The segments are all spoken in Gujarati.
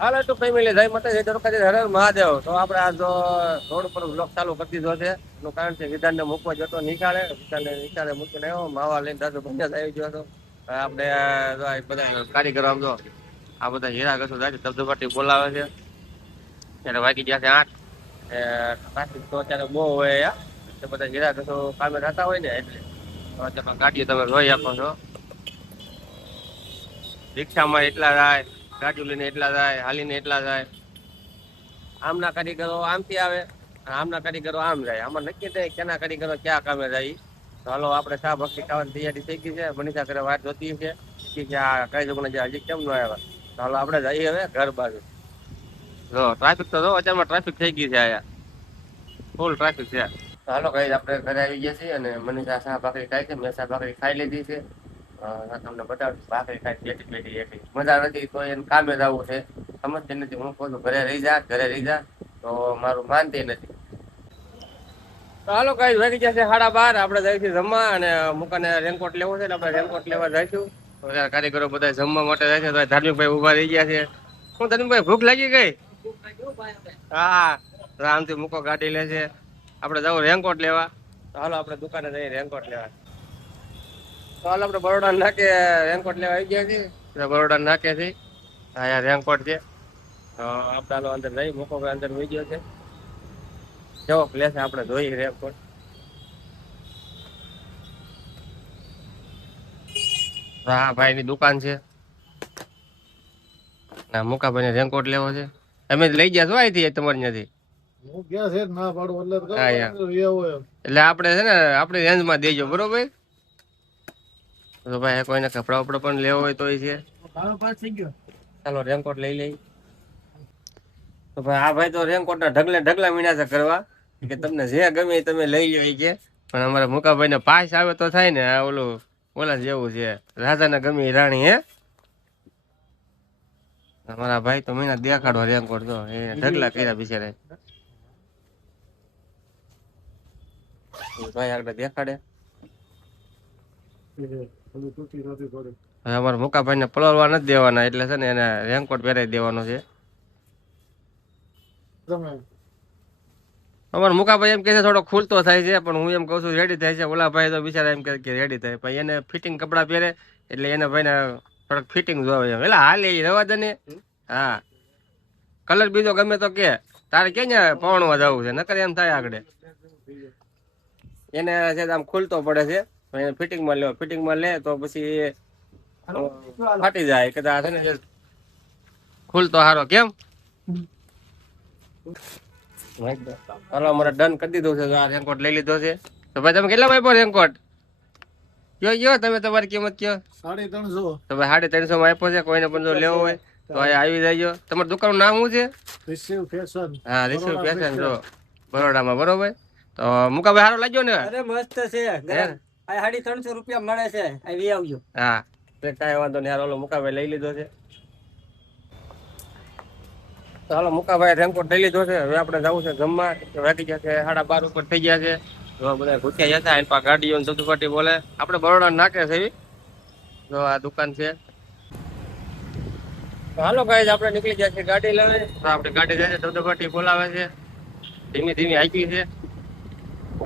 હાલો તો ફેમિલી જય માતાજી દ્વારકાધીશ હર હર મહાદેવ. તો આપણે આ જો રોડ પર બ્લોક ચાલુ કરી દીધો છે. એનું કારણ છે વિધાનને મૂકવા જતો નિકાળે નિકાળે મૂકીને આવ્યો માવા લઈને દાદો પંચાયત આવી ગયો હતો. આપણે બધા કારીગરો આમ જો આ બધા હીરા ઘસો જાય ધબધબાટી બોલાવે છે. ત્યારે વાગી ગયા છે 8. ટ્રાફિક તો અત્યારે બહુ હોય બધા હીરા ઘસો કામે થતા હોય ને એટલે અત્યારે ગાડીઓ તમે જોઈ આપો છો. રિક્ષામાં એટલા જાય, ગાડીઓ લઈને એટલા જાય, હાલીને એટલા જાય. આમના કારીગરો આમથી આવે, આમના કારીગરો આમ જાય. આમાં નક્કી થાય કેના કારીગરો ક્યાં કામે જાય. તો હાલો આપણે ચા ભક્તિ ખાવાની તૈયારી થઈ ગઈ છે. મનીષા કરે વાત જોતી છે કે આ કઈ જગ્યા છે હજી કેમ ન આવ્યા. તો હાલો આપણે જઈએ હવે ઘર બાજુ. જો ટ્રાફિક તો જો અત્યારમાં ટ્રાફિક થઈ ગઈ છે આયા, ફૂલ ટ્રાફિક છે. હાલો કઈ આપણે ઘરે આવી ગયા છીએ અને મનીષા ચા ભાખરી ખાય છે. મેં ચા ભાખરી ખાઈ લીધી છે. તમને બતાવું ભાખરી ખાઈ બેઠી બેઠી એકલી મજા નથી તો એને કામે જવું છે. સમજતી નથી. હું કહું છું ઘરે રહી જા તો મારું માનતી નથી. તો હાલો કઈ વાગી જશે 12:30. આપણે જઈશું જમવા અને મુકાને રેનકોટ લેવો છે એટલે આપણે રેનકોટ લેવા જઈશું. તો કારીગરો બધા જમવા માટે જાય છે. તો ધાર્મિકભાઈ ઉભા રહી ગયા છે. શું ધાર્મિકભાઈ ભૂખ લાગી ગઈ? હા, આમથી મૂકો ગાડી લે છે. આપણે જવું રેનકોટ લેવા. તો હાલો આપણે દુકાને જઈએ રેનકોટ લેવા. તો હાલ આપણે બરોડા નાકે રેનકોટ લેવા આવી ગયા છીએ. બરોડા નાકે છે અહીંયા રેનકોટ છે. આપણે હાલો અંદર જઈ મૂકો અંદર વહી ગયો છે. કેવો પ્લેસ આપણે જોઈએ રેનકોટ. હા ભાઈ ની દુકાન છે. ના મુકાભાઈ ને રેનકોટ લેવો છે. અમે લઈ ગયા છો અહીંથી તમારી ત્યાંથી. એટલે આપણે છે ને આપણી રેન્જમાં દેજો બરોબર. તો ભાઈ કોઈને કપડા વપડા પણ લેવો હોય તો છે. ચાલો રેનકોટ લઈ લઈ. તો ભાઈ આ ભાઈ તો રેનકોટ ના ઢગલા મીના છે કરવા કે તમને જે ગમે તમે લઈ લો કે. પણ અમારા મુકાભાઈ ને પાસ આવે તો થાય ને. આ ઓલા જેવું છે રાજા ને ગમે રાણી હે. અમારા ભાઈ તો મહિના દેખાડો રેનકોટ જો એ ઢગલા કર્યા બિચારે. ભાઈ આગળ દેખાડે. અમારા મુકાભાઈ ને પલળવા નથી દેવાના એટલે છે ને એને રેનકોટ પહેરાવી દેવાનો છે. અમારા મુકાભાઈ એમ કે છે થોડો ખુલતો થાય છે પણ હું એમ કઉ છું રેડી થાય છે. ઓલા ભાઈ તો બિચારા એમ કે રેડી થાય પણ એને ફિટિંગ કપડા પહેરે એટલે એને ભાઈ ને થોડોક ફિટિંગ જોવે એમ. એટલે હાલે રવા દે ને. હા કલર બીજો ગમે તો કે તારે કે ને પવનમાં જવું છે નકર એમ થાય આગળ એને છે આમ ખુલતો પડે છે. એને ફિટિંગમાં લે ફિટિંગમાં લે તો પછી ફાટી જાય કદાચ છે ને ખુલતો હારો કેમ. હાલો અમારે ડન કરી દીધું છે. આ રેનકોટ લઈ લીધો છે. તો ભાઈ તમે કેટલા આપ્યો રેનકોટ કયો તમે તમારી કિંમત કયો? 350. તો ભાઈ 350 માં આપ્યો છે. કોઈને પણ જો લેવો હોય તો અહીંયા આવી જાય. તમારું દુકાનનું નામ શું છે? Receive fashion. હા રિસીવ ફેશન જો બરોડામાં બરોબર. તો મુકાભાઈ સારો લાગ્યો ને? અરે મસ્ત છે. આ 350 રૂપિયા મળે છે. આવી આવજો. હા કાંઈ વાંધો નહીં. હાલો મુકાભાઈ લઈ લીધો છે. તો હાલો મુકાભાઈ રેનકોટ લઈ લીધો છે. હવે આપણે જવું છે જમવા. વાગી ગયા છે 12:30 ઉપર થઈ ગયા છે. જો બધા ભૂખ્યા જતા એની પાસે ગાડીઓ ધબધબાટી બોલે. આપણે બરોડા નાકે છે. જો આ દુકાન છે. હાલો ગાઈસ આપણે નીકળી ગયા છે ગાડી લઈને. આપણે ગાડી જાય છે ધબધબાટી બોલાવે છે. ધીમે ધીમે હાકી છે.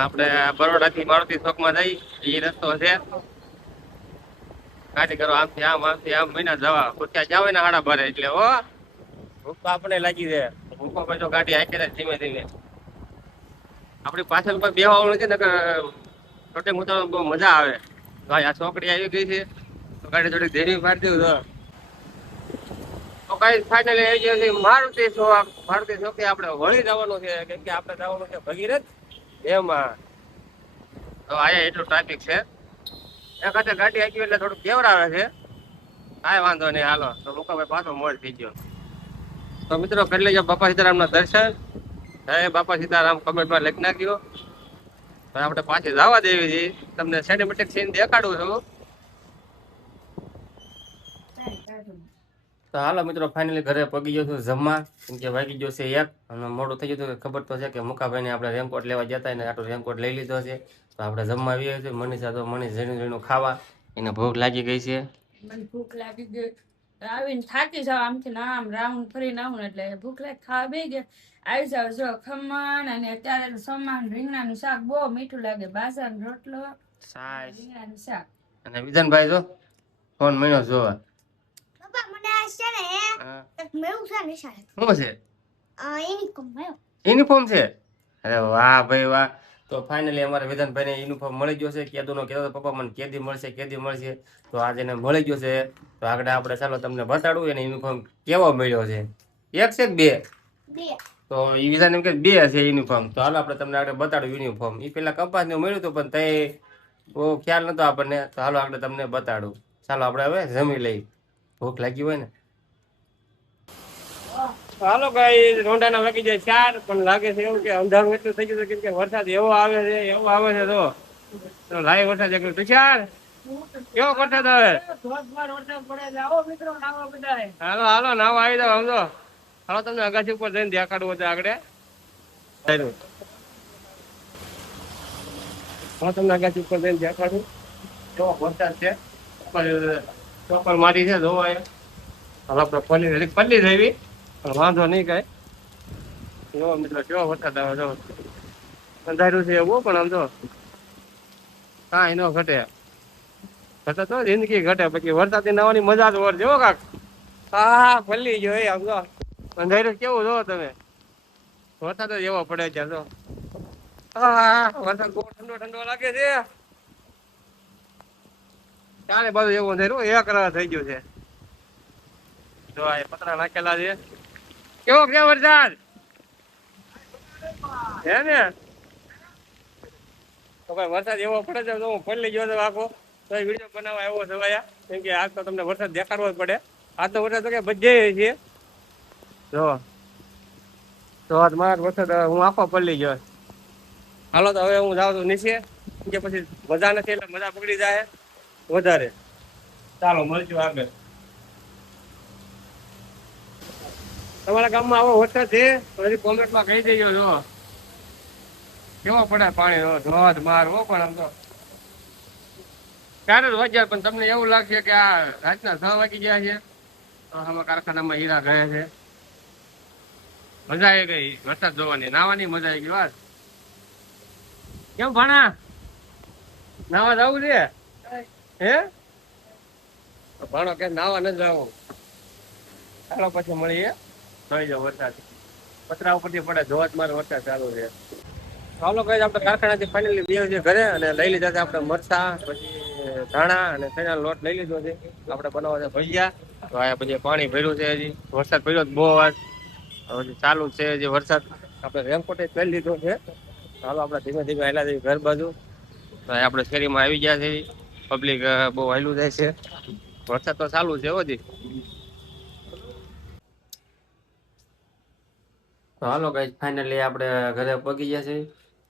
આપણે બરોડા થી મારુતિ ચોકમાં જઈ એ રસ્તો છે. ગાડી કરો આમથી આમ મહિના જવા ભૂખ્યા જાવ ને 12:30 એટલે હો ભૂખ તો આપણે લાગી છે. ભૂખો પછી ગાડી હાકી જાય ધીમે ધીમે. આપણી પાછળ કોઈ બેવાનું નથી ને છોટે મોટા બહુ મજા આવે. ભાઈ આ છોકરી આવી ગઈ છે તો ગાડી થોડી ધીરી પાડી દઉં. તો કઈ ફાઇનલી આવી ગયો છે મારુતિ ચોક. મારુતિ ચોકે આપણે વળી જવાનું છે કેમ કે આપણે જવાનું છે ભગીરથ એમાં. તો અહીંયા એટલું ટ્રાફિક છે. એક હાથે ગાડી આવી એટલે થોડું કેવરાવે છે. કાંઈ વાંધો નહીં હાલો. તો મુકાભાઈ પાછો મોડ થઈ ગયો. તો મિત્રો કરી લેજો બાપા સીતારામના દર્શન. જય બાપા સીતારામ કમેન્ટમાં લખી નાખ્યો. આપણે પાછી જવા દેવી છે. તમને સિનેમેટિક સીન દેખાડું છું. તો હાલો મિત્રો ફાઇનલી ઘરે પગી ગયો છું જમવા. કેમ કે વાગી ગયો છે 1 અને મોડું થઈ ગયું. ખબર તો છે કે મુકાભાઈને આપણે રેનકોટ લેવા જતા એને આટલું રેનકોટ લઈ લીધો છે. તો આપણે જમવા આવીએ છીએ. મનીષા તો મનીષ ઝીણું ઝીણું ખાવા એને ભૂખ લાગી ગઈ છે. મને ભૂખ લાગી ગઈ આવીને થાકી જાવ આમથી ને આમ રાઉન્ડ ફરીને આવું ને એટલે ભૂખ લાગે ખાવા બે ગયા આવી જાવ જો ખમણ અને અત્યારે તો સમાન રીંગણાનું શાક બહુ મીઠું લાગે બાજરાનો રોટલો સાસ રીંગણાનું શાક અને વિધાનભાઈ જો ફોન મહિનો જોવા પપ્પા મને આ છે ને હા. એક મેળું છે ને શાળા શું છે યુનિકોર્ન મળ્યો યુનિફોર્મ છે અરે વાહ ભાઈ વાહ તો ફાઇનલી અમારે વિધાનભાઈને યુનિફોર્મ મળી ગયો છે કેદુનો કહેતો હતો, પપ્પા મને કેદી મળશે તો આજે એને મળી ગયો છે. તો આગળ આપણે ચાલો તમને બતાડું એને યુનિફોર્મ કેવો મળ્યો છે. એક છે કે બે? બે તો એ વિધાન એમ કે બે છે યુનિફોર્મ. તો હાલો આપણે તમને આગળ બતાડું યુનિફોર્મ. એ પેલા કંપાસનું મળ્યું હતું પણ તે બહુ ખ્યાલ નતો આપણને. તો હાલો આપણે તમને બતાડું. ચાલો આપણે હવે જમી લઈ, ભૂખ લાગી હોય ને. હાલો ભાઈ રોંડાના વાગી જાય 4 પણ લાગે છે એવું કે અંધારું એટલું થઈ ગયું છે કે વરસાદ એવો આવે છે તો લાઈ વરસાદ એકલો તુષાર કેવો વરસાદ આવે ધોધમાર વરસાદ પડે છે આવો મિત્રો નાવા બધાય હાલો હાલો નાવા આવી જાવ સમજો હાલો તમને અગાસી ઉપર જઈને દેખાડવું હતું આગળ હાલો તમને અગાસી ઉપર જઈને દેખાડું કેવો વરસાદ છે ચોપર મારી છે જોવા હાલો આપણે પલ્લી જઈવી પણ વાંધો નહીં કઈ જો મિત્રો કેવો વરસાદ આવે જો અંધારું છે એવું પણ આમ જો કાંઈ ન ઘટે ઘટે તો જિંદગી ઘટે પછી વરસાદની નાવાની મજા જ ઓર જેવો કાક હા પલ્લી ગયો એ આમ જો અંધારું કેવું જો તમે વરસાદ જ એવો પડે છે જો હા વરસાદ બહુ ઠંડો ઠંડો લાગે છે ચારે બાજુ એવું અંધારું એક રહ થઈ ગયું છે જો આ પતરા નાખેલા છે કેવો છે વરસાદ હે ને તો ભાઈ વરસાદ એવો પડે છે તો હું પલ્લી ગયો આખો તો એ વિડીયો બનાવવા આવ્યો છે ભાઈ કેમ કે આજ તો તમને વરસાદ દેખાડવો જ પડે આજ તો વરસાદ તો કે બધે છે તો આજ મારા વરસાદ હું આખો પલ્લી ગયો હાલો તો હવે હું જાઉં છું નીચે કે પછી મજા નથી એટલે મજા પકડી જાય વધારે ચાલો મળશું આગળ તમારા ગામમાં આવો વરસાદ છે પછી કોમેન્ટમાં કહી દેજો જો કેવો પડે પાણી ધોધ માર હો પણ આમ તો ક્યારે જ વાગ્યા પણ તમને એવું લાગશે કે આ રાતના 6 વાગી ગયા છે તો આમાં કારખાનામાં હીરા ગયા છે મજા આવી ગઈ વરસાદ જોવાની નાવાની મજા આવી ગઈ વાત કેમ ભાણા નાવા જવું છે હે ભાણો કે નાવા ન જવું ચાલો પછી મળીએ જોઈ જાઓ વરસાદ પતરા ઉપરથી પડે ધોધમાર વરસાદ ચાલુ છે ચાલો કઈ આપણે કારખાનાથી ફાઇનલી બે છે ઘરે અને લઈ લીધા છે આપણે મરચા પછી ધાણા અને ચણા લોટ લઈ લીધો છે આપણે બનાવવા છે ભજીયા તો આ પછી પાણી ભર્યું છે હજી વરસાદ પડ્યો બહુ વાર હજી ચાલુ છે હજી વરસાદ આપણે રેનકોટ પહેરી લીધો છે ચાલો આપણે ધીમે ધીમે હાલ્યા જઈએ ઘર બાજુ તો આપણે શેરીમાં આવી ગયા છે પબ્લિક બહુ હાલ્યું જાય છે વરસાદ તો ચાલુ છે હજી તો હાલો ગાઈસ ફાઇનલી આપણે ઘરે પગી ગયા છે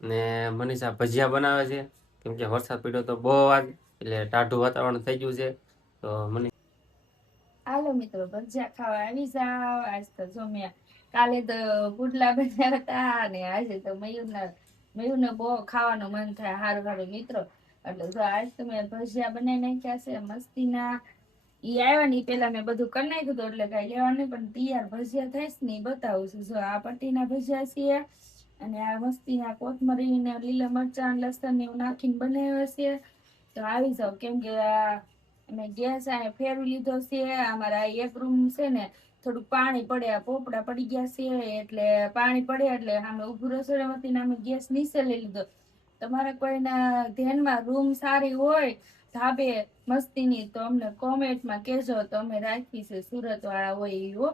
ને મનીષા ભજીયા બનાવે છે કેમ કે વરસાદ પડ્યો તો બહુ આજ એટલે ટાઢું વાતાવરણ થઈ ગયું છે તો હાલો મિત્રો ભજીયા ખાવા આવી જાવ આજ તો જમ્યા કાલે તો પુડલા બનાવ્યા હતા અને આજે તો મયુરને બહુ ખાવાનું મન થાય હારું હારું મિત્રો એટલે જો આજ તો મેં ભજીયા બનાવી નાખ્યા છે મસ્તીના ઈ આવ્યા ને ઈ પેલા મેં બધું કરી નાખ્યું હતું એટલે કઈ લેવા નહીં પણ તૈયાર ભજીયા થઈશ ને ઈ બતાવું છું જો આ પટ્ટીના ભજીયા છે અને આ મસ્તીના કોથમરી ને લીલા મરચાં લસણ ને એવું નાખીને બનાવ્યા છે તો આવી જાવ કેમ કે મેં ગેસ અહીંયા ફેરવી લીધો છે અમારા એક રૂમ છે ને થોડુંક પાણી પડે પોપડા પડી ગયા છે એટલે પાણી પડે એટલે અમે ઉભું રસોડામાંથી અમે ગેસ નીચે લઈ લીધો તમારા કોઈના ધ્યાનમાં રૂમ સારી હોય ધાબે મસ્તીની તો અમને કોમેન્ટમાં કહેજો તો અમે રાખી છે સુરત વાળા હોય એ હો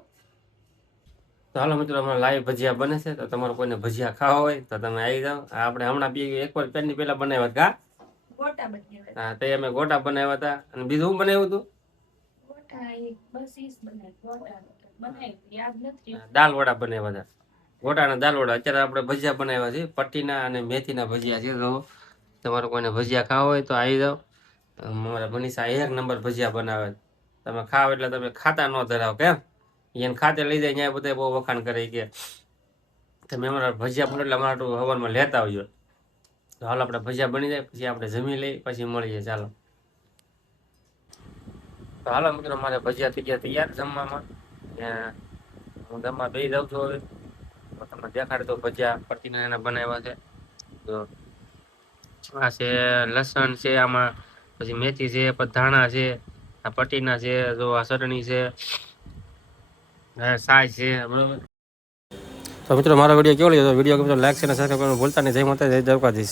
ચાલો મિત્રો અમારે લાઈવ ભજીયા બને છે તો તમારે કોઈને ભજીયા ખાવા હોય તો તમે આવી જાઓ આપણે હમણાં એકવાર પેનની પહેલા બનાવ્યા હતા ગોટા બનાવ્યા હા તે અમે ગોટા બનાવ્યા હતા અને બીજું શું બનાવ્યું હતું ગોટા બસ ઈ જ બનાવ્યા ગોટા બનાવ્યું યાદ નથી દાલ વડા બનાવ્યા હતા ગોટા અને દાલ વડા અત્યારે આપણે ભજીયા બનાવ્યા છે પટ્ટીના અને મેથીના ભજીયા છે તો તમારે કોઈને ભજીયા ખાવા હોય તો આવી જાઓ અમારા મનીષા 1 નંબર ભજીયા બનાવે તમે ખાવ એટલે તમે ખાતા ન ધરાવ કેમ એને ખાતે લઈ જાય ત્યાં બધા બહુ વખાણ કરે કે તમે અમારા ભજીયા બને એટલે અમારા હવનમાં લેતા આવજો તો હાલ આપણે ભજીયા બની જાય પછી આપણે જમી લઈ પછી મળીએ ચાલો તો હાલો મિત્રો, મારે ભજીયા થઈ ગયા તૈયાર જમવામાં. ને હું જમવા બેસી જાઉં છું હવે. તો તમને દેખાડ દો ભજીયા પટ્ટીના એના બનાવ્યા છે. તો આ છે લસણ છે આમાં, પછી મેથી છે, પછી ધાણા છે, આ પટ્ટીના છે, જો આ ચટણી છે, સાય છે, બરોબર. તો મિત્રો મારો વિડીયો કેવો લાગ્યો? વિડીયો ગમે તો લાઈક છે અને સબસ્ક્રાઈબ કરવાનું ભૂલતા નહીં. જય માતા, જય દ્વારકાધીશ.